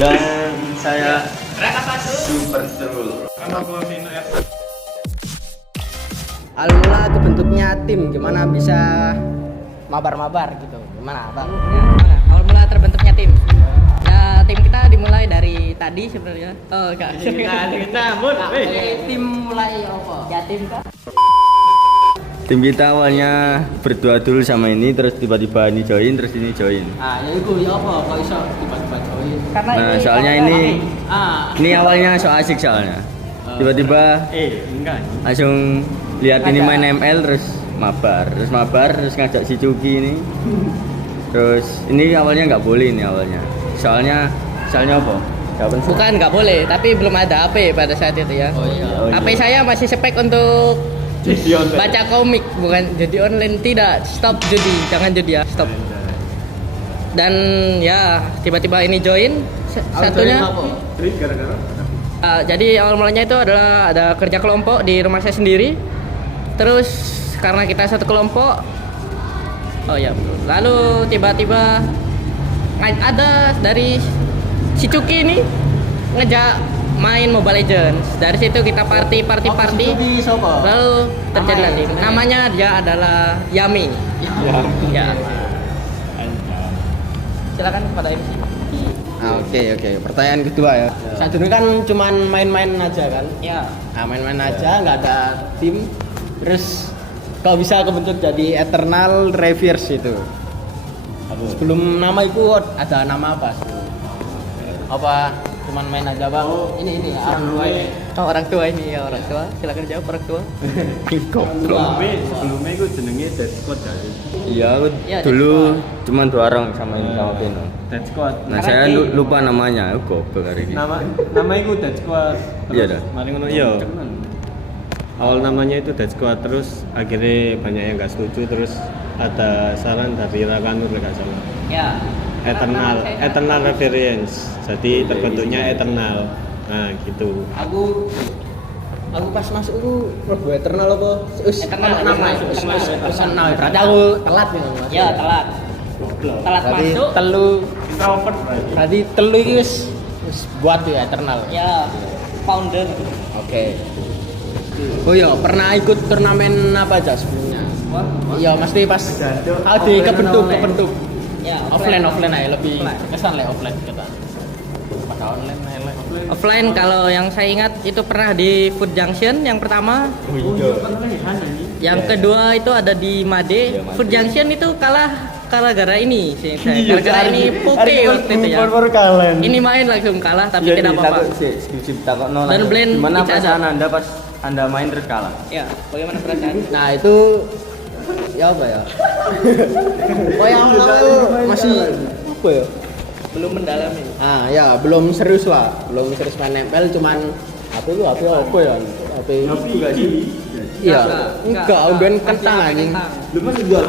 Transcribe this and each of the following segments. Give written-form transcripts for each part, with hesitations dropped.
Dan saya Super Trul. Alhamdulillah kebentuknya tim, gimana bisa mabar-mabar gitu, gimana bang? Ya, gimana? Awal mula terbentuknya tim. Ya, tim kita dimulai dari tadi sebenarnya. Oh, enggak. Tim mulai apa? Ya tim kah? Tim kita awalnya berdua dulu sama ini, terus tiba-tiba ini join, terus ini join. Ah, ya itu ya apa? Kok iso tiba-tiba join? Karena Nah, ini soalnya awalnya ini Ah, ini awalnya so asik soalnya. Tiba-tiba Enggak. langsung lihat ini main ML terus mabar terus ngajak si Cuki ini. Terus ini awalnya nggak boleh ini awalnya. Soalnya apa? bukan nggak boleh, tapi belum ada HP pada saat itu ya. oh iya. Oh, HP iya. saya masih spek untuk baca komik, bukan judi online. Tidak, stop judi, jangan judi ya, stop. Dan ya tiba-tiba ini join satunya. Jadi awal mulanya itu adalah ada kerja kelompok di rumah saya sendiri. Terus karena kita satu kelompok, oh ya, lalu tiba-tiba ada dari si Cuki ini ngejak main Mobile Legends. Dari situ kita party. Di sopo? Lalu terjadi Namanya? lagi. Namanya dia adalah Yami. Ya. Silakan kepada MC. Oke. Pertanyaan kedua ya. Saat ini kan cuman main-main aja kan? Ya. Nah, main-main aja, nggak ada tim. Terus kalau bisa kebentuk jadi Eternal Reverse itu. Sebelum nama itu ada nama apa? Apa cuman main aja bang? Ini ya, orang tua ini. Oh, orang tua ini ya, orang tua. Silakan jawab orang tua. Sebelumnya itu jenenge Dead Squad jadi. Iya, aku Iya, dulu cuma 2 orang sama ini sama Pino. Dead Squad. Nah, saya lupa namanya. Aku goblok hari ini. Nama itu Dead Squad. Iya dah. Mari ngono iya. Awal namanya itu Dead Squad, terus akhirnya banyak yang nggak setuju, terus ada saran dari Rakanur nggak salah. Ya. Eternal Reverence. Jadi terbentuknya Eternal. Nah, gitu. Aku pas masuk itu Robo Eternal apa? Eternal, nama Eternal. Berarti aku telat nih Mas. Ya, telat. Telat Berarti masuk. telu. Introvert berarti. Berarti telu iki wis buat ya Eternal. Ya, founder. Oke. Oh iya, pernah ikut turnamen apa aja sebelumnya? Iya, mesti pas di kebentuk. Ya, Offline aja lebih Offline. kesan lah offline kita. Pada online lah. Offline kalau yang saya ingat itu pernah di Food Junction yang pertama. Yang kedua itu ada di Made. Food Junction itu kalah gara ini sih saya. Gara-gara ini Poke waktu itu ya. Ini main langsung kalah tapi tidak apa-apa. Dan blend gimana each perasaan other. Anda pas Anda main terus kalah? Ya, bagaimana perasaan? Nah, itu ya apa ya? Oh yang aku masih apa ya? Belum mendalami. Ah ya belum serius lah, belum serius main nempel, cuman HP apa ya? HP Enggak sih? iya, Enggak. enggak, udah kentang anjing. Lu masih jual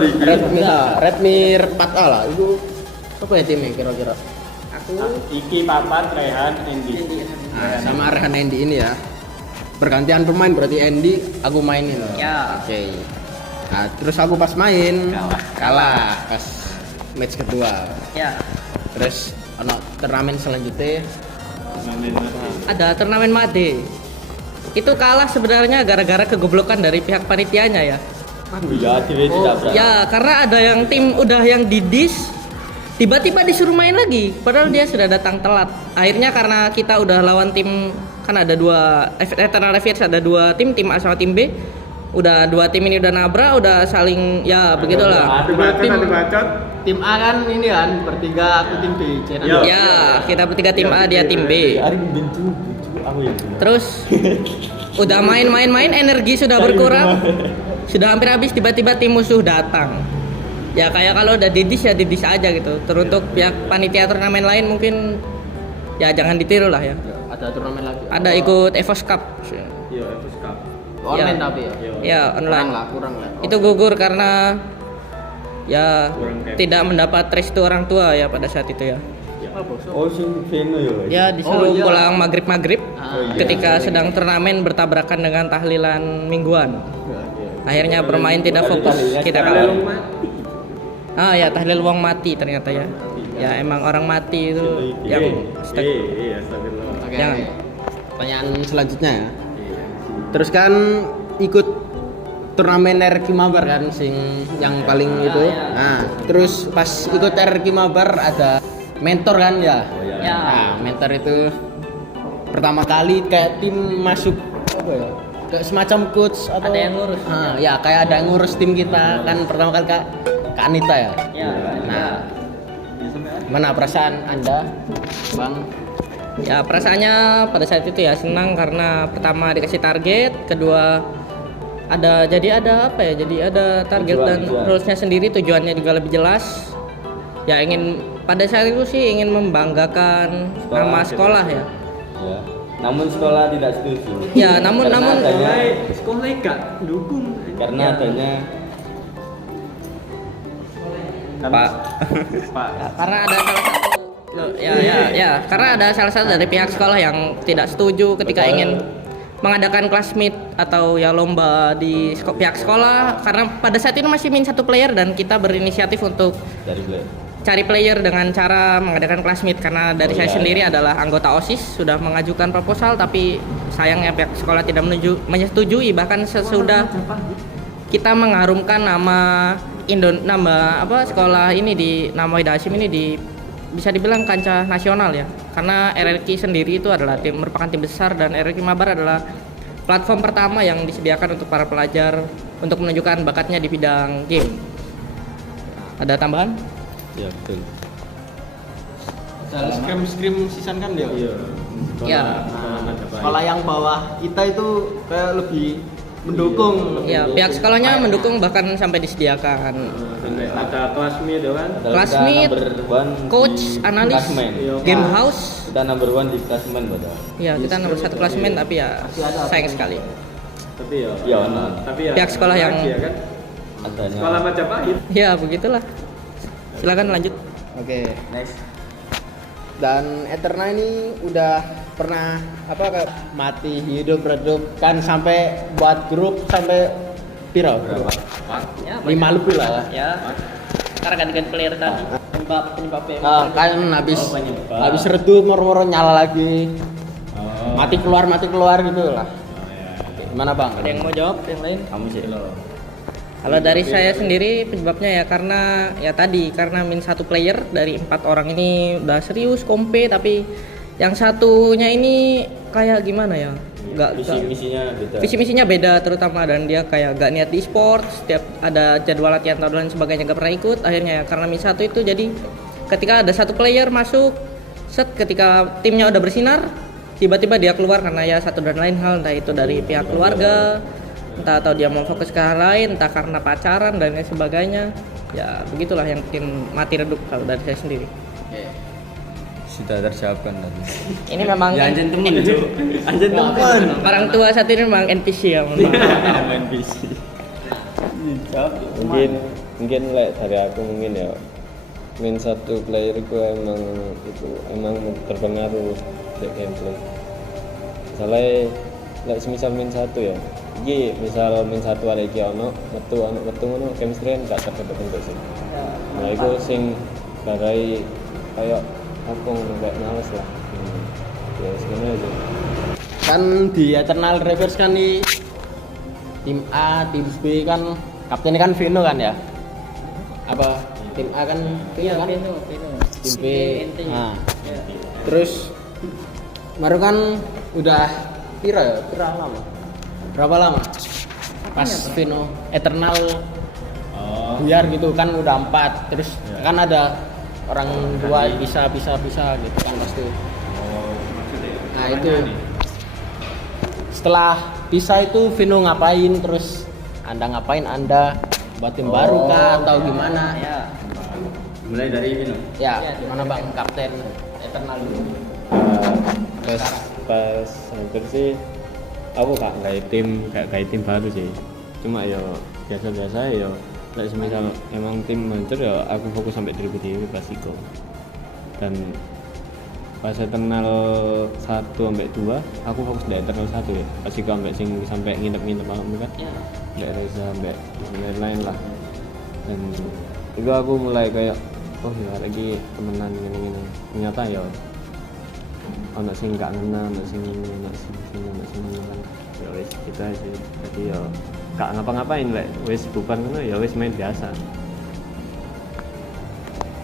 Redmi 4A lah, itu apa ya timnya kira-kira? Aku Iki Papat Rehan Endi. Nah, sama Rehan Andy ini ya. Bergantian pemain berarti Andy aku mainin. Ya. Oke. Nah, terus aku pas main kalah pas match kedua. ya Terus ono turnamen selanjutnya ada turnamen Made. Itu kalah sebenarnya gara-gara kegoblokan dari pihak panitianya ya. Iya, tidak. Ya, karena ada yang tim udah yang didis tiba-tiba disuruh main lagi padahal dia sudah datang telat. Akhirnya karena kita udah lawan tim, kan ada dua Eternal Reverse, ada 2 tim A sama tim B. Udah 2 tim ini udah nabrak, udah saling ya begitulah. Tim A kan ini kan bertiga, aku tim B. Ya, kita bertiga tim A, dia tim B. Terus udah main energi sudah berkurang. Sudah hampir habis, tiba-tiba tim musuh datang. Ya kayak kalau udah didis ya didis aja gitu. Teruntuk pihak panitia turnamen lain mungkin ya jangan ditiru lah ya. Ada turnamen lagi. Ada ikut EVOS Cup. Iya, Evos Cup. Online Ya. tapi ya. Ya online. Kurang lah. Itu gugur karena ya Kurang cash. tidak mendapat restu orang tua ya pada saat itu ya. Oh, si Vino ya. Ya disuruh Oh, iya. pulang maghrib Ah, ketika sedang turnamen bertabrakan dengan tahlilan mingguan. Akhirnya bermain tidak fokus, kita kalah. Ah ya, tahlil wong mati ternyata ya. ya emang orang mati itu yang stuck. Iya, astagfirullah. Oke. Jangan. Pertanyaan selanjutnya ya. Terus kan ikut turnamen RQ Mabar kan sing yang paling itu. Nah, terus pas ikut RQ Mabar ada mentor kan ya. Ya. Nah, mentor itu pertama kali kayak tim masuk apa ya? Kayak semacam coach atau Ada yang ngurus. Nah, ya kayak ada yang ngurus tim kita kan pertama kali Kak Anita ya. Ya. Nah, mana perasaan Anda, Bang? Ya perasaannya pada saat itu ya senang karena pertama dikasih target, kedua ada apa ya? Jadi ada target Tujuan, dan tujuan. rulesnya sendiri, tujuannya juga lebih jelas. Ya ingin pada saat itu sih ingin membanggakan nama sekolah ya. Ya. Namun sekolah tidak setuju. Ya, namun Sekolah gak dukung. karena adanya Pak karena ada salah satu karena ada salah satu dari pihak sekolah yang tidak setuju ketika ingin mengadakan class meet atau ya lomba di pihak sekolah karena pada saat itu masih min satu player dan kita berinisiatif untuk dari Blair. cari player dengan cara mengadakan class meet karena dari saya sendiri adalah anggota OSIS sudah mengajukan proposal tapi sayangnya pihak sekolah tidak menyetujui bahkan sesudah kita mengharumkan nama sekolah ini di nama Wahid Hasyim ini di bisa dibilang kancah nasional ya karena RRQ sendiri itu adalah merupakan tim besar dan RRQ Mabar adalah platform pertama yang disediakan untuk para pelajar untuk menunjukkan bakatnya di bidang game. Ada tambahan? Ya betul. Scrim season kan dia. Iya. Ya. Sekolah yang bawah kita itu kayak lebih mendukung. Ya, pihak sekolahnya mendukung bahkan sampai disediakan Ada kelas meet kan? Class Kita meet, number one coach, di analis, klasemen. game house. Kita number one di klasemen padahal. Ya, kita nomor satu klasemen tapi ya sayang sekali. Tapi ya. Ya, nah. Tapi ya. Pihak sekolah yang- lagi ya kan? Adanya. Sekolah Majapahit. Ya, begitulah. Silakan lanjut. Oke. Next. Dan Eterna ini udah pernah kayak mati hidup redup kan sampai buat grup sampai piro? Berapa? Ya, 5 lebih lah. Ya. Karena ganti player tadi. Penyebabnya. Kan habis penyebab. habis redup moro-moro nyala lagi. Mati keluar gitu lah. Oke, gimana Bang? Ada yang mau jawab? Yang lain? Kamu sih. Kalau dari saya sendiri penyebabnya ya karena ya tadi karena min satu player dari 4 orang ini udah serius kompe tapi yang satunya ini kayak gimana ya? Misinya beda. Visi misinya beda terutama dan dia kayak gak niat di sport, setiap ada jadwal latihan atau dan sebagainya gak pernah ikut. Akhirnya ya karena min satu itu jadi ketika ada satu player masuk ketika timnya udah bersinar tiba-tiba dia keluar karena ya satu dan lain hal entah itu dari pihak keluarga entah atau dia mau fokus ke hal lain, entah karena pacaran dan lain sebagainya. Ya begitulah yang bikin mati redup kalau dari saya sendiri. Sudah tersiapkan tadi. Ini memang Ya anjen temen, Cuk. Anjen temen. orang tua saat ini memang NPC ya. Main PC. Mungkin dari aku mungkin ya min satu player emang terpengaruh dari gameplay. Misalnya semisal min satu ya. Iki misal min satu ada iki ono metu ngono chemistry gak terbentuk sih. Nah iku sing barai kayak aku nggak males lah. Ya sebenarnya aja. Kan di Eternal Reverse kan nih tim A, tim B kan kaptennya kan Vino kan ya? Apa tim A kan Vino kan? Tim B. Nah, terus baru kan udah berapa lama? Pas Vino Eternal buyar gitu kan udah 4 terus kan ada orang 2 bisa gitu kan pasti. Nah itu setelah pisah itu Vino ngapain terus ngapain buat tim baru kah atau gimana Ya. Mulai dari Vino. ya gimana Bang kapten Eternal dulu. Pas hampir sih aku kayak tim baru sih, cuma ya biasa ya like semisal emang tim hancur ya aku fokus sampai diri pasti kok. Dan pas Eternal 1 sampai 2 aku fokus di Eternal 1 ya pasti kok sampai nginep malam kan Ya. Mbak Reza, Mbak lain-lain lah. Dan itu aku mulai kayak oh ya lagi temenan gini ternyata ya ono sing gak ngena ono sing ya wis kita aja jadi ya gak ngapa-ngapain lek wis bubar ngono ya wis main biasa.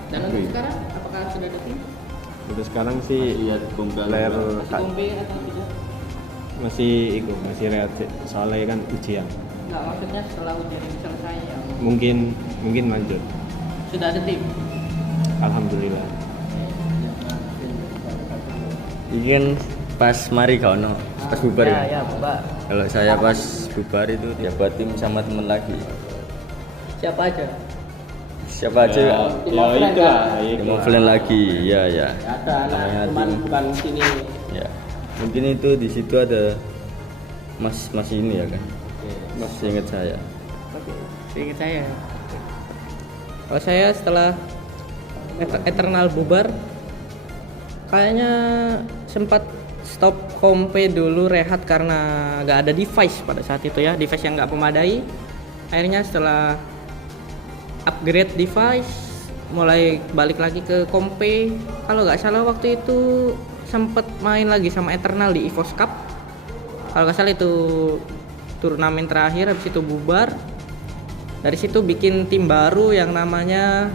Dan untuk sekarang apakah sudah ada tim? Untuk sekarang sih player Kompe atau tidak? masih rehat sih, soalnya kan ujian. Enggak, maksudnya setelah ujian ini selesai yang Mungkin lanjut. sudah ada tim. Alhamdulillah. Ini kan pas mari kau no, pas bubar Ya, kan? ya, bubar. Kalau saya pas bubar itu ya buat tim sama temen lagi. Siapa aja? Siapa aja? Ya itu lah. Tim offline lagi, ya ya. Ada anak Namanya teman tim. bukan sini. Ya. Mungkin itu di situ ada mas ini ya kan? Mas ingat saya. Oke, seingat saya. Kalau saya setelah Eternal bubar, kayaknya sempat stop kompe dulu, rehat karena nggak ada device pada saat itu ya, device yang nggak memadai. Akhirnya setelah upgrade device, mulai balik lagi ke kompe. Kalau nggak salah waktu itu sempet main lagi sama Eternal di EVOS Cup. Kalau nggak salah itu turnamen terakhir, habis itu bubar. Dari situ bikin tim baru yang namanya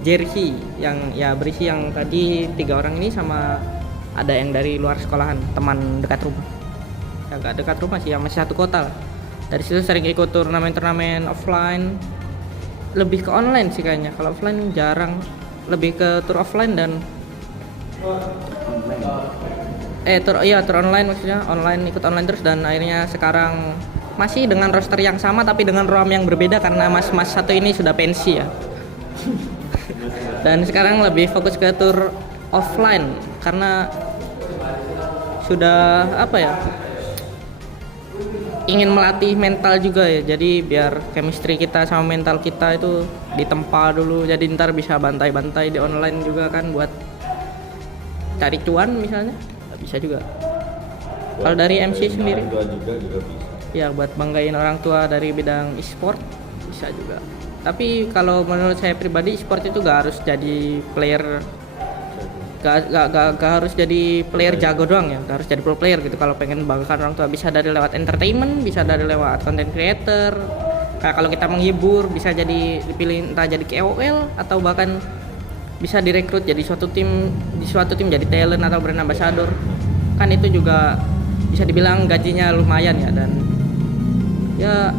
Jersey, yang ya berisi yang tadi 3 orang ini sama ada yang dari luar sekolahan, teman dekat rumah. Ya nggak dekat rumah sih, ya masih satu kota lah. Dari situ sering ikut turnamen-turnamen offline, lebih ke online sih kayaknya. Kalau offline jarang, lebih ke tour offline dan tour online, maksudnya online, ikut online terus. Dan akhirnya sekarang masih dengan roster yang sama tapi dengan ROM yang berbeda karena mas-mas satu ini sudah pensi ya. Dan sekarang lebih fokus ke tour offline karena sudah ingin melatih mental juga ya, jadi biar chemistry kita sama mental kita itu ditempa dulu, jadi ntar bisa bantai-bantai di online juga kan, buat cari cuan misalnya bisa juga. Kalau dari MC sendiri juga bisa. ya buat banggain orang tua dari bidang e-sport bisa juga. Tapi kalau menurut saya pribadi e-sport itu gak harus jadi player, gak harus jadi player jago doang ya, gak harus jadi pro player gitu. Kalau pengen banggakan orang tua bisa dari lewat entertainment, bisa dari lewat content creator. Kayak kalau kita menghibur bisa jadi dipilih entah jadi KOL atau bahkan bisa direkrut jadi suatu tim jadi talent atau brand ambassador. Kan itu juga bisa dibilang gajinya lumayan ya. Dan ya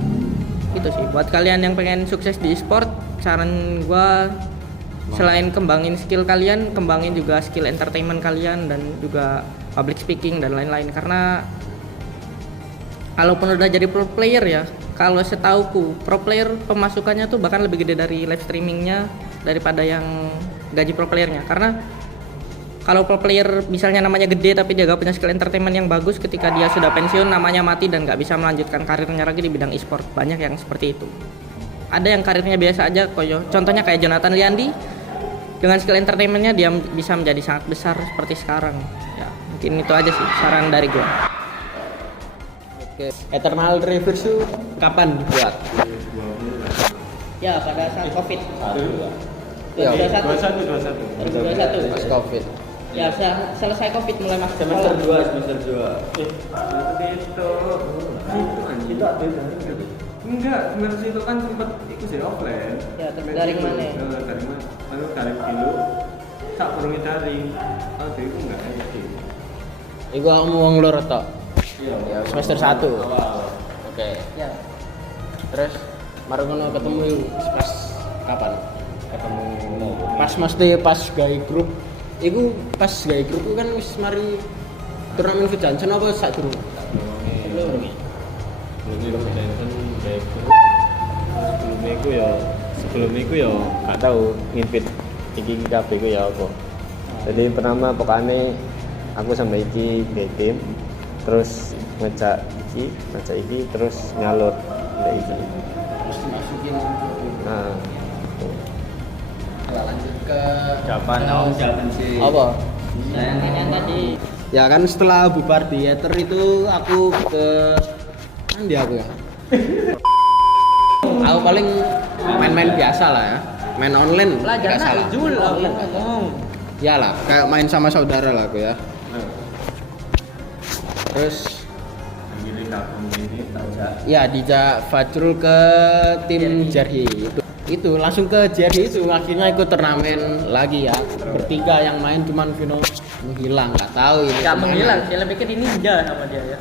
itu sih buat kalian yang pengen sukses di e-sport, saran gua selain kembangin skill kalian, kembangin juga skill entertainment kalian dan juga public speaking dan lain-lain. Karena kalaupun udah jadi pro player ya, kalau setauku pro player pemasukannya tuh bahkan lebih gede dari live streamingnya daripada yang gaji pro playernya. Karena kalau pro player misalnya namanya gede tapi dia gak punya skill entertainment yang bagus, ketika dia sudah pensiun namanya mati dan gak bisa melanjutkan karirnya lagi di bidang e-sport. Banyak yang seperti itu. Ada yang karirnya biasa aja, contohnya kayak Jonathan Liandi, dengan skill entertainmentnya dia bisa menjadi sangat besar seperti sekarang ya. Mungkin itu aja sih saran dari gue. Oke, Eternal Reverse itu kapan dibuat? Ya pada saat COVID. Ya, 2021. pas Covid. Ya selesai COVID mulai masuk Semester sekolah. 2, semester 2. Itu ada enggak, semester itu kan sempat ikut sih offline. Ya dari mana? Dari mana? Dari dulu. Tak perlu daring. Oh, itu enggak ada sih. Iku ngomong lur tok. Iya, Semester 1. Oke. Ya. Terus mari ngono ketemu yuk pas kapan? Ketemu Pas mesti pas gawe grup. Iku pas gawe grup itu kan wis mari turnamen Food Johnson apa sak durung? sebelum itu ya gak tahu nginvit iki kabeh ku ya apa. Jadi pertama pokoknya aku sama iki gawe tim, terus ngecak iki terus nyalur ndek iki. Terus dimasukin. Nah, Lanjut ke Kapan sih? apa? Yang tadi Ya kan setelah bubar di Ether itu aku ke aku ya. Aku paling main-main biasa lah ya. main online. Belajar nggak salah. Jul lah Online. ngomong. Ya lah, kayak main sama saudara lah aku ya. Terus ya dijak Fajrul ke tim Jerhi itu langsung ke Jerhi itu akhirnya ikut turnamen lagi ya, bertiga yang main cuman Vino menghilang, nggak tahu ini Gak kemana. menghilang, saya lebih ke di ninja sama dia ya.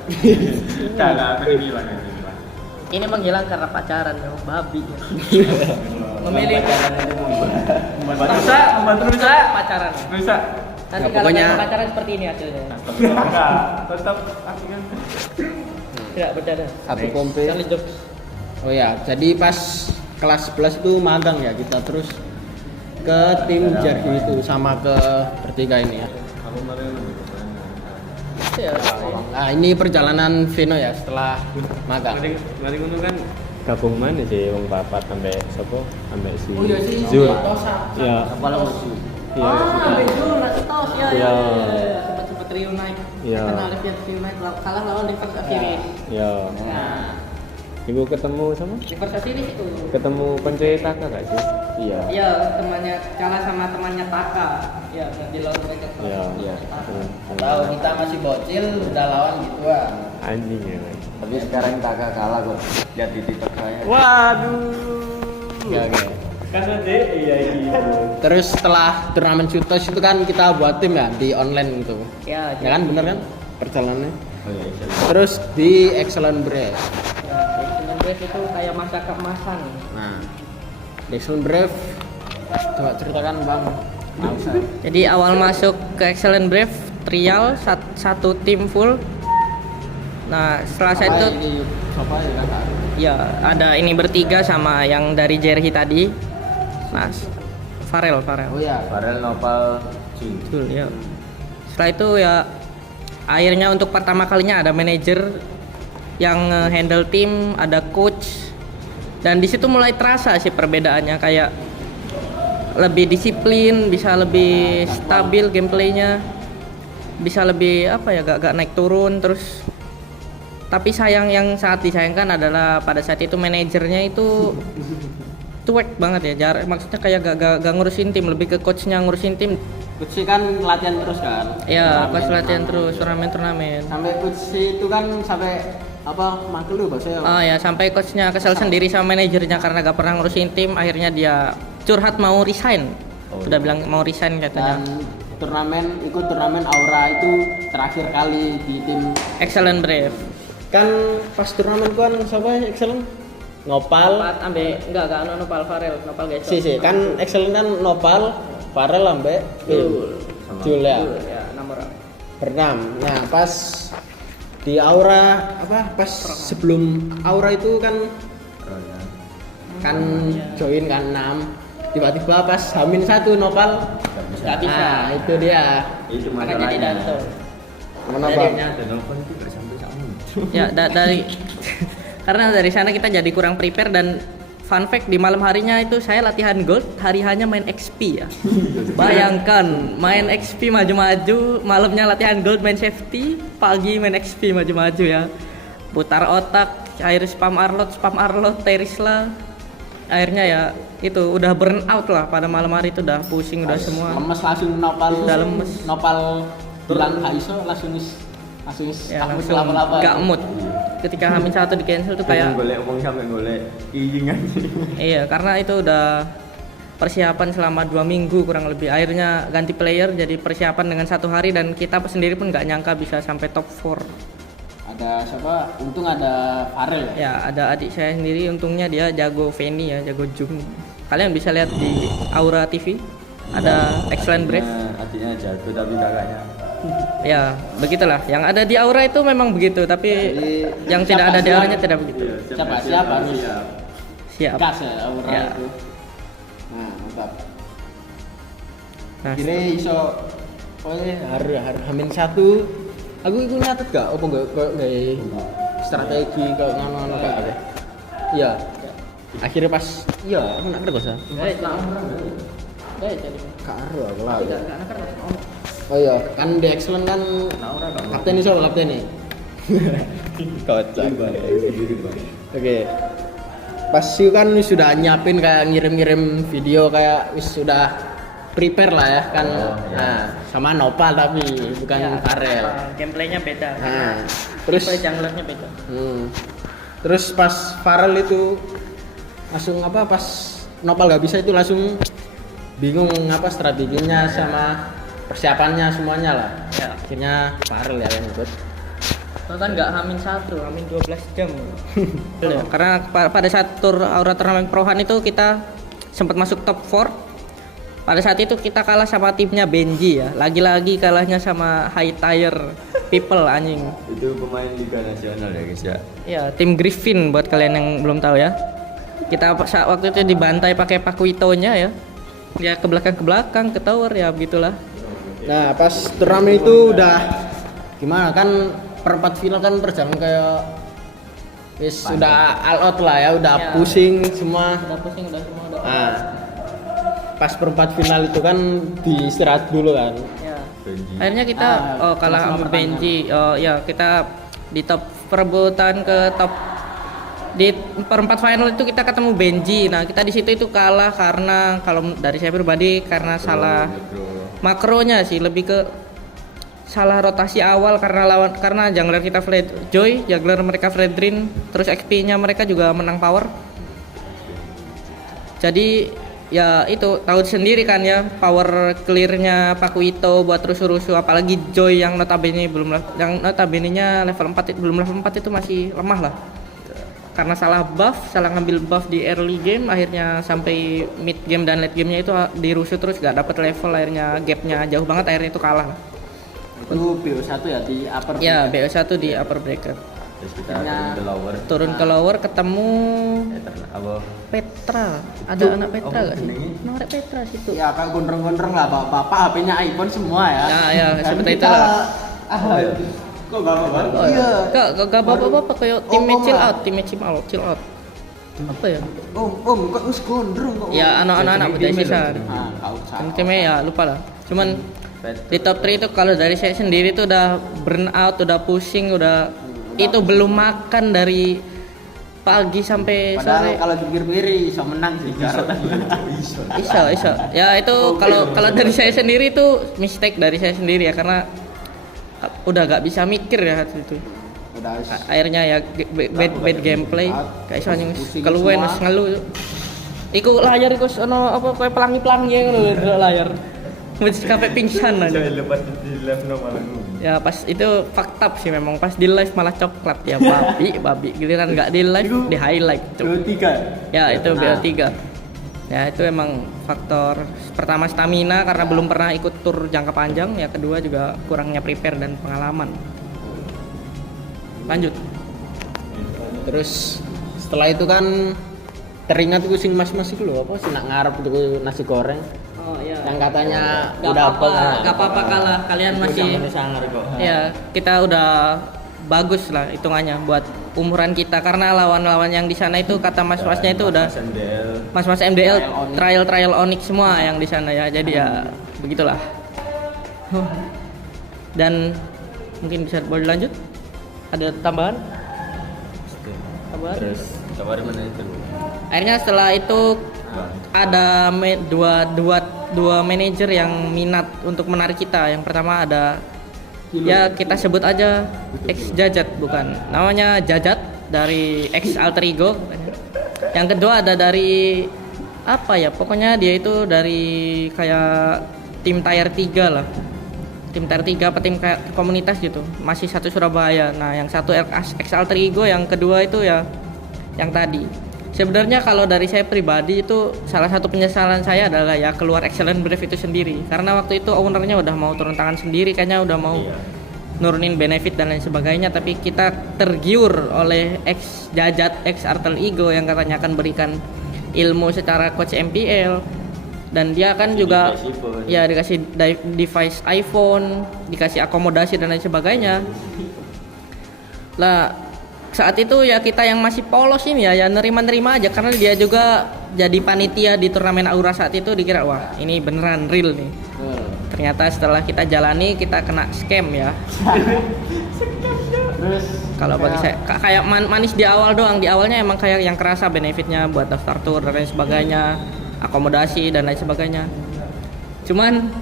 Ini menghilang karena pacaran ya, babi ya. Memilih rusak pacaran. Rusak. Nanti Nah, kalau pokoknya- memang pacaran seperti ini hasilnya. Tetap akhirnya. Tidak bercanda. Satu kompe. Charlie jokes. Oh ya, jadi pas kelas 11 itu magang ya, kita terus ke tim Jerhi itu sama ke bertiga ini ya. Ya, Nah ini perjalanan Vino ya setelah magang. Mari ngono kan gabung mana sih wong papat sampai sopo sampai si Oh iya sih, Zul. Tosa. Iya. Kepala musuh. Iya. ambil dulu nggak tahu ya. Iya. Sempat reunite. Iya. Kenal reunite kalah lawan Rivers Osiris. Iya. Nah, Ibu ketemu sama? Rivers Osiris itu. Ketemu Koncoy Taka gak sih? Iya. Iya, temannya kalah sama temannya Taka. Iya, di lawan mereka. Iya. Iya. Hmm. Tahu kita masih bocil udah lawan gituan. Anjing ya. Mas. Tapi sekarang kakak kalah kok. Lihat di TikTok saya. Waduh. Ya, oke. Kan aja iya. Terus setelah turnamen Sutos itu kan kita buat tim ya di online gitu. Ya, Ya kan bener kan perjalanannya. Oh iya, iya. Terus di Excellent Brave. Excellent Brave itu kayak masa keemasan. Nah, di Excellent Brave coba ceritakan Bang. Mausa. Jadi awal masuk ke Excellent Brave trial satu tim full. Nah setelah saya itu Siapa ya kan? ya ada ini bertiga sama yang dari Jerhy tadi. Nah Farel. Oh ya. Farel Nopal Jun. Betul ya. Setelah itu ya akhirnya untuk pertama kalinya ada manajer yang handle tim, ada coach, dan di situ mulai terasa sih perbedaannya, kayak lebih disiplin, bisa lebih stabil gameplaynya, bisa lebih apa ya, gak naik turun terus. Tapi yang sangat disayangkan adalah pada saat itu manajernya itu cuek banget ya, maksudnya kayak gak ngurusin tim, lebih ke coachnya ngurusin tim. Coach kan latihan terus kan? Ya, pas latihan terus turnamen. Sampai coach itu kan sampai apa makhluk bahasa ya? Oh ya, sampai coachnya kesel sendiri sama manajernya karena gak pernah ngurusin tim. Akhirnya dia curhat mau resign. Udah bilang mau resign katanya. Dan ikut turnamen Aura itu terakhir kali di tim Excellent Brave. kan pas turnamen kan siapa Excellent? Nopal. Enggak Nopal Farel, Nopal guys. Si kan Excellent kan Nopal, Farel ambek Jul ya. Ya, nomor. Berenam. Nah, pas di Aura pas sebelum Aura itu kan join kan 6. Tiba-tiba pas Hamin 1 Nopal Gak bisa. Nah, itu dia. Itu Karena jadi masalahnya. danto. Kenapa? Dan Nopal itu gak sampai sama. Ya, dari karena dari sana kita jadi kurang prepare, dan fun fact di malam harinya itu saya latihan gold, hari hanya main XP ya. Bayangkan main XP maju-maju, malamnya latihan gold main safety, pagi main XP maju-maju ya. Putar otak, air spam arlot, Terisla. Akhirnya ya itu udah burn out lah pada malam hari itu, udah pusing udah semua. Lemes langsung Nopal. Udah lemes. Nopal bilang gak iso langsung Ya aku langsung lama-lama. gak mood. Ketika Hamin 1 di cancel tuh kayak golek uang sampai golek izin aja. iya, karena itu udah persiapan selama 2 minggu kurang lebih. Akhirnya ganti player, jadi persiapan dengan 1 hari, dan kita sendiri pun nggak nyangka bisa sampai top 4. Ada siapa? Untung ada Farel ya. Ya, ada adik saya sendiri, untungnya dia jago Feni ya, jago Jung. Kalian bisa lihat di Aura TV. Ada Excellent Brave. Adiknya jago tapi kakaknya. Ya, begitulah. Yang ada di Aura itu memang begitu, tapi yang tidak ada di Auranya tidak begitu. Siapa? Siap. Gas ya Aura Ya. itu. Nah, mantap. Nah, Kira iso hari Hamin 1. Aku iku nyatet gak apa enggak strategi kok ngono-ngono gak ada. Iya. Akhirnya pas aku nak kerja sa. Karo aku lah. Oh iya, kan di Excellent kan kapten iso kapten nih. Kocak. Oke. pas itu kan sudah nyiapin kayak ngirim-ngirim video kayak wis sudah prepare lah ya kan. Nah, sama Nopal tapi bukan Farel. Gameplaynya beda. Nah, terus Gameplay junglernya beda. Terus pas Farel itu langsung pas Nopal gak bisa itu langsung bingung strateginya sama persiapannya semuanya lah. Ya. Akhirnya Farel ya yang ikut. Kan nggak hamin 1, hamin 12 jam. Karena pada saat Aura Turnamen Prohan itu kita sempat masuk top 4. Pada saat itu kita kalah sama timnya Benji ya. Lagi-lagi kalahnya sama High Tier People anjing. Itu pemain Liga Nasional ya guys ya. Ya, tim Griffin buat kalian yang belum tahu ya. Kita waktu itu dibantai pakai Pakuitonya ya. Ya ke belakang ke tower ya begitulah. Nah, pas turnamen itu udah gimana kan perempat final kan berjalan kayak wis udah all out lah ya, udah Ya. pusing semua. Udah pusing udah semua udah. Nah, pas perempat final itu kan diistirahat dulu kan. Ya. Benji. Akhirnya kita kalah sama Benji. Ya kita di top perebutan ke top di perempat final itu kita ketemu Benji. Nah kita di situ itu kalah karena kalau dari saya pribadi karena salah makronya sih, lebih ke salah rotasi awal karena jungler kita Joy, jungler mereka Fredrin, terus XP-nya mereka juga menang power. Jadi ya itu tahu sendiri kan ya, power clear-nya Pakuito buat rusuh-rusuh, apalagi Joy yang notabene-nya level 4 belum level 4 itu masih lemah lah. Karena salah ngambil buff di early game, akhirnya sampai mid game dan late game-nya itu dirusuh terus gak dapet level, akhirnya gap-nya jauh banget, akhirnya itu kalah lah. Itu BO1 ya di upper. Ya, BO1 di upper bracket. Terus kita Turun ke lower ketemu apa? Petra. Ada anak Petra gak sih? Nah, ada Petra situ. Ya kayak gondrong-gondrong lah bapak HP-nya iPhone semua ya. Ya, Dan seperti kita- itulah. Kok gak apa-apa? Oh, Iya. Gak apa-apa kayak teammate chill out. Apa ya? Om, kok us gondrong kok. Ya, anak-anak buta sisa. Ah, kau salah. Timnya ya lupa lah. Cuman di top 3 itu kalau dari saya sendiri tuh udah burn out, udah pusing, udah itu belum makan dari pagi sampai Padahal sore. kalau dipikir-pikir iso menang sih. Iso. Ya itu kalau dari saya sendiri itu mistake dari saya sendiri ya, karena udah gak bisa mikir ya waktu itu. Udah Akhirnya ya bad gameplay, kayak iso anjing Pusing keluwen semua. wis ngelu. Iku layar iku ono apa kayak pelangi-pelangi ngono lho layar. Wis sampai pingsan aja. Lepas di live normal. Ya pas itu fakta sih memang, pas di live malah coklat ya babi giliran nggak di live di highlight cuk. BO3. Ya itu Nah. BO3 ya itu emang faktor pertama stamina karena belum pernah ikut tur jangka panjang, ya kedua juga kurangnya prepare dan pengalaman. Lanjut. Terus setelah itu kan teringat gue sing mas-mas itu loh, apa sih nak ngarep tuh nasi goreng Oh iya. yang katanya Gak udah apa-apa kalah, kalian masih sangar kok. ya kita udah bagus lah hitungannya buat umuran kita, karena lawan-lawan yang di sana itu kata mas-masnya itu udah mas-mas MDL trial Onyx semua yang di sana ya, jadi ya begitulah. Dan mungkin bisa boleh lanjut, ada tambahan? Terus tawarin mana itu? Akhirnya setelah itu ada dua manajer yang minat untuk menarik kita. Yang pertama ada ya kita sebut aja X Jajat, bukan namanya Jajat, dari X Alter Ego. Yang kedua ada dari apa ya, pokoknya dia itu dari kayak tim tier 3 lah, tim tier 3 apa tim kayak komunitas gitu, masih satu Surabaya. Nah yang satu X Alter Ego, yang kedua itu ya yang tadi. Sebenarnya kalau dari saya pribadi itu salah satu penyesalan saya adalah ya keluar Excellent Brave itu sendiri, karena waktu itu ownernya udah mau turun tangan sendiri, kayaknya udah mau nurunin benefit dan lain sebagainya, tapi kita tergiur oleh X Jajat, X Alter Ego yang katanya akan berikan ilmu secara coach MPL, dan dia kan juga ya dikasih device iPhone, dikasih akomodasi dan lain sebagainya. Lah saat itu ya kita yang masih polos ini ya nerima-nerima aja, karena dia juga jadi panitia di turnamen Aura saat itu, dikira wah ini beneran real nih. Ternyata setelah kita jalani kita kena scam ya. Terus Kalau bagi saya kayak manis di awal doang. Di awalnya emang kayak yang kerasa benefitnya buat daftar tour dan lain sebagainya, akomodasi dan lain sebagainya. Cuman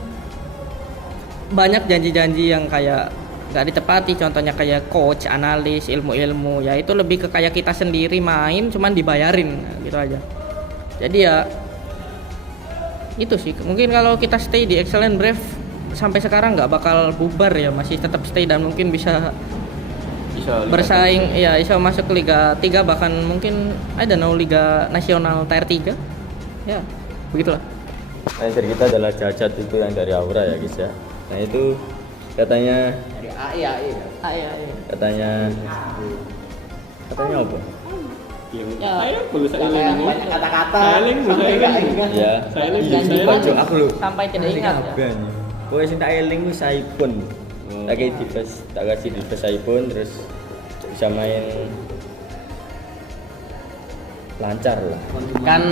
banyak janji-janji yang kayak nggak ditepati, contohnya kayak coach, analis, ilmu-ilmu, ya itu lebih ke kayak kita sendiri main cuman dibayarin gitu aja. Jadi ya itu sih, mungkin kalau kita stay di Excellent Brave sampai sekarang nggak bakal bubar ya, masih tetap stay dan mungkin bisa bersaing ya, bisa masuk ke Liga 3 bahkan mungkin I don't know Liga Nasional Tier 3 ya, begitulah. Manajer kita adalah Jajat itu yang dari Aura ya guys ya. Nah itu katanya Dari AI. katanya apa? Ya, Banyak kata-kata. Sampai nggak Ya. Janji Baju aku lho. sampai tidak ingat ya. Kowe sing tak eling wis iPhone. Tak kasih device iPhone terus bisa main lancar lah. Kan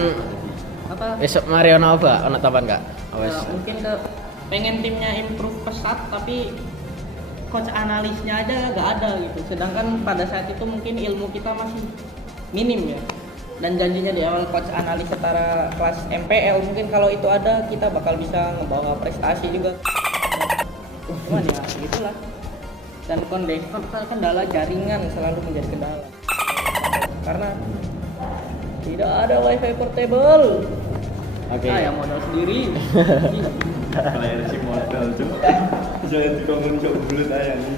Apa? besok Mario Nova ono tapan enggak? Ya, mungkin ke pengen timnya improve pesat tapi coach analisnya aja nggak ada gitu. Sedangkan pada saat itu mungkin ilmu kita masih minim ya. Dan janjinya di awal coach analis setara kelas MPL, mungkin kalau itu ada kita bakal bisa ngebawa prestasi juga. Cuman ya gitulah. Dan kendala jaringan selalu menjadi kendala. Karena tidak ada wifi portable. Oke. Ah, ya modal sendiri. Player si modal tuh. Jangan dibangun cok bulut aja nih.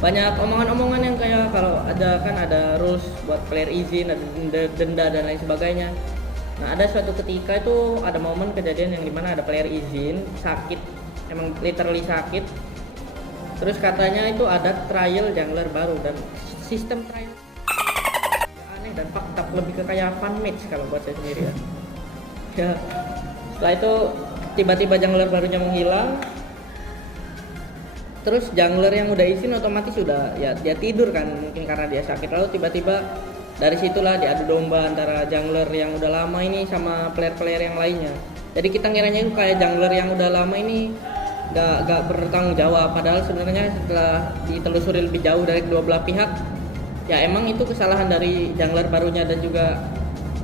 Banyak omongan-omongan yang kayak kalau ada rules buat player izin, ada denda dan lain sebagainya. Nah ada suatu ketika itu ada momen kejadian yang dimana ada player izin sakit, emang literally sakit. Terus katanya itu ada trial jungler baru dan sistem trial aneh dan fakta, lebih ke kayak fun match kalau buat saya sendiri ya. Ya setelah itu tiba-tiba jungler barunya menghilang. Terus jungler yang udah izin otomatis sudah ya dia tidur kan, mungkin karena dia sakit. Lalu tiba-tiba dari situlah diadu domba antara jungler yang udah lama ini sama player-player yang lainnya. Jadi kita ngiranya itu kayak jungler yang udah lama ini gak bertanggung jawab, padahal sebenarnya setelah ditelusuri lebih jauh dari kedua belah pihak ya emang itu kesalahan dari jungler barunya dan juga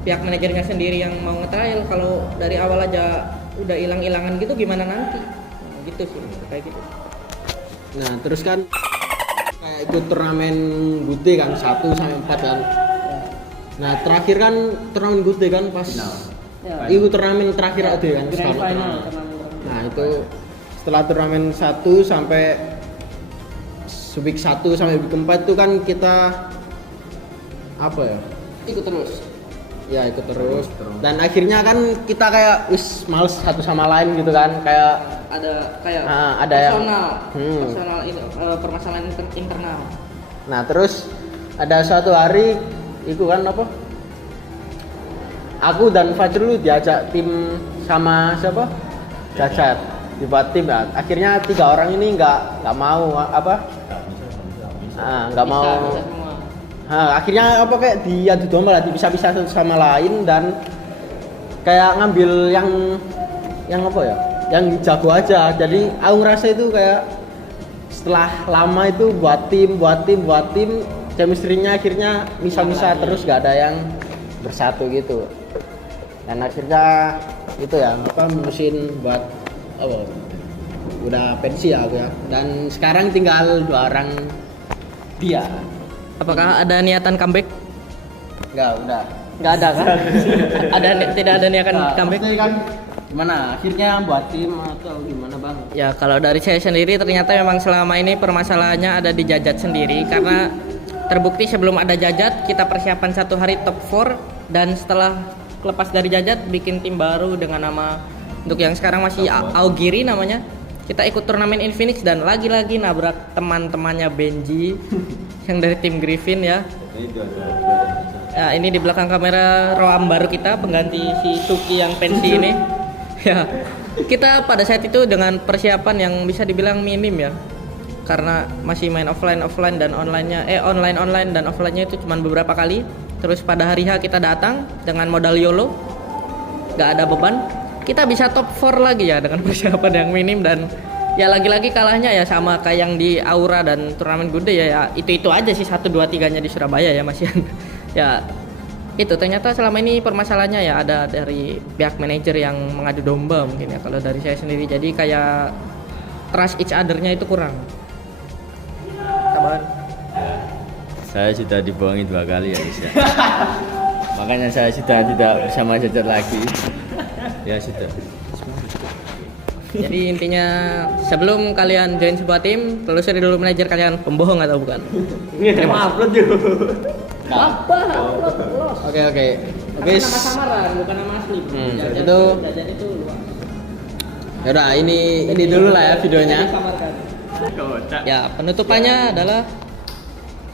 pihak manajernya sendiri yang mau nge-trial. Kalau dari awal aja udah hilang-hilangan gitu gimana nanti? Nah, gitu sih kayak gitu. Nah, terus kan kayak ikut turnamen Gute kan 1 sampai 4 kan. Nah, terakhir kan turnamen Gute kan pas Ya. ikut turnamen terakhir ada kan Grand sekarang final. turnamen. Nah, itu setelah turnamen 1 sampai Subik 1 sampai Subik 4 itu kan kita apa ya? Ikut terus. Ya ikut terus. Dan akhirnya kan kita kayak wis males satu sama lain gitu kan, kayak Ada kayak ada yang- personal permasalahan internal. nah terus ada suatu hari itu kan apa? Aku dan Fajrul diajak tim sama siapa? Cacat dibuat tim ya. Akhirnya 3 orang ini nggak mau apa? Nggak mau. Bisa semua. Akhirnya apa kayak diadu domba lah, bisa-bisa satu sama lain dan kayak ngambil yang apa ya? Yang jago aja. Jadi aku ngerasa itu kayak setelah lama itu buat tim chemistry-nya akhirnya misal-misal terus gak ada yang bersatu gitu. Dan akhirnya itu ya apa musim buat apa? Udah pensi ya aku ya. Dan sekarang tinggal 2 orang dia. Apakah ada niatan comeback? Udah. Nggak ada kan? Tidak ada niatan comeback. Maksudnya kan gimana? Akhirnya buat tim atau gimana bang? Ya kalau dari saya sendiri ternyata memang selama ini permasalahannya ada di Jajat sendiri karena terbukti sebelum ada Jajat kita persiapan 1 hari top 4 dan setelah lepas dari Jajat bikin tim baru dengan nama untuk yang sekarang masih Augiri namanya. Kita ikut turnamen Infinix dan lagi-lagi nabrak teman-temannya Benji yang dari tim Griffin ya. Ya ini di belakang kamera Roam baru kita pengganti si Suki yang pensi ini. Ya kita pada saat itu dengan persiapan yang bisa dibilang minim ya, karena masih main offline dan online-nya online dan offline-nya itu cuma beberapa kali. Terus pada hari H kita datang dengan modal YOLO, nggak ada beban, kita bisa top 4 lagi ya dengan persiapan yang minim dan Ya lagi-lagi kalahnya ya sama kayak yang di Aura dan turnamen Gude ya, itu aja sih 1 2 3-nya di Surabaya ya Mas Yan. Ya itu ternyata selama ini permasalahannya ya ada dari pihak manajer yang mengadu domba mungkin ya kalau dari saya sendiri, jadi kayak trust each other-nya itu kurang. Kabar? Saya sudah dibohongi 2 kali ya guys ya. Makanya saya sudah tidak bersama Jajar lagi. Ya sudah. Jadi intinya sebelum kalian join sebuah tim, telusuri dulu manajer kalian pembohong atau bukan. Terima upload yuk. Apa? Oke. Oke, Tapi nama samaran bukan nama asli. Jajan itu luas. yaudah ini dulu lah ya videonya. Disamarkan. Kocak. Ya, penutupannya adalah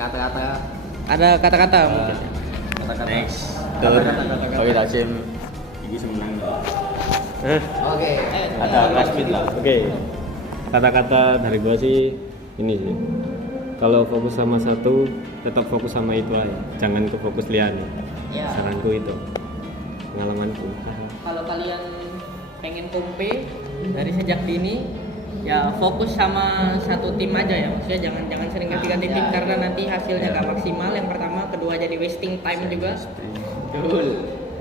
Kata-kata. ada kata-kata mungkin. Next. Tur. Oke, Tasim. Iki semenang. Oke. Ada classmate lah. Oke, kata-kata dari gua sih ini sih, kalau fokus sama satu tetap fokus sama itu aja, jangan ke fokus lian. Ya. Saranku itu, pengalamanku. Kalau kalian pengen kompe dari sejak dini, ya fokus sama satu tim aja ya, maksudnya jangan sering ganti-ganti tim karena nanti hasilnya nggak maksimal. Yang pertama, kedua jadi wasting time juga.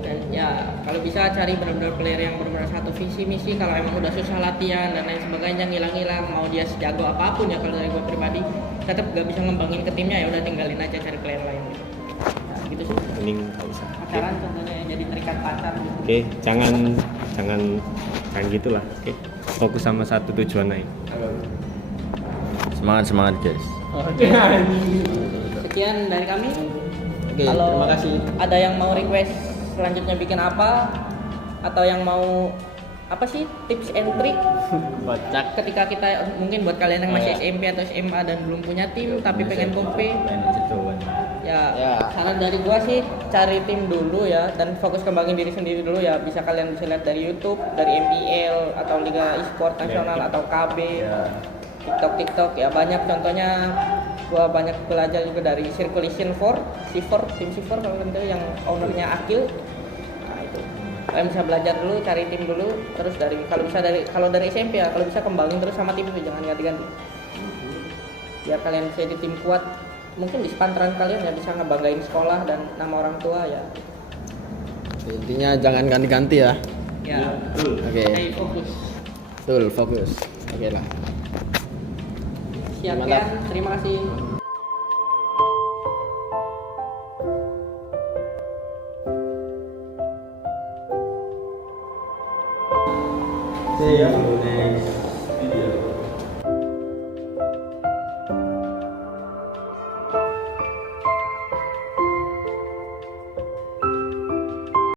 Dan ya kalau bisa cari benar-benar player yang benar-benar satu visi misi. Kalau emang udah susah latihan dan lain sebagainya, ngilang-ngilang, mau dia sejago apapun ya, kalau dari gue pribadi tetap gak bisa ngembangin ke timnya, ya udah tinggalin aja, cari player lain gitu. Nah, gitu sih. Mending nggak usah. Pacaran contohnya ya, jadi terikat pacar gitu. Oke, jangan kayak gitulah. Oke, fokus sama satu tujuan aja. Semangat guys. Sekian dari kami. Oke, Kalau terima kasih. ada yang mau request selanjutnya bikin apa, atau yang mau apa sih tips and trick Kocak. ketika kita, mungkin buat kalian yang masih SMP atau SMA dan belum punya tim tapi pengen kompe, ya saran dari gua sih cari tim dulu ya dan fokus kembangin diri sendiri dulu ya. Bisa kalian bisa lihat dari YouTube, dari MPL atau Liga E-sport nasional atau KB, TikTok ya, banyak contohnya. Gua banyak belajar juga dari Circulation 4, C4, tim C4 kalau kalian tahu yang ownernya Akil. Nah itu kalian bisa belajar dulu, cari tim dulu, terus kalau dari SMP ya, kalau bisa kembangin terus sama tim itu, jangan ganti-ganti. Biar kalian bisa jadi tim kuat, mungkin di sepantaran kalian ya bisa ngebanggain sekolah dan nama orang tua ya. Intinya jangan ganti-ganti ya. Ya. Oke. Stay fokus. Betul, fokus. Oke lah. Sekian, Mantap. terima kasih. See you next.